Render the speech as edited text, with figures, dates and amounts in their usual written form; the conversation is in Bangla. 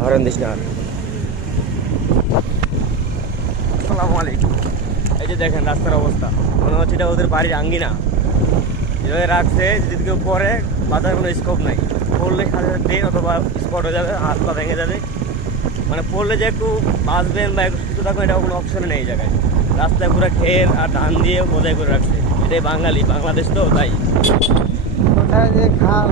হরেন দিস না। আসসালামু আলাইকুম। এই যে দেখেন রাস্তার অবস্থা, মনে হচ্ছে এটা ওদের বাড়ির আঙ্গিনা। এভাবে রাখছে, যদি কেউ পরে বাঁচার কোনো স্কোপ নাই। পড়লে সাথে সাথে অথবা স্পট হয়ে যাবে, হাত পা ভেঙে যাবে। মানে পড়লে যে একটু বাঁচবেন বা একটু সুস্থ থাকবেন, এটা কোনো অপশনে নেই এই জায়গায়। রাস্তায় পুরো খের আর ধান দিয়ে বোঝাই করে রাখছে। এটাই বাঙালি, বাংলাদেশ তো তাই। কোথায় যে খাল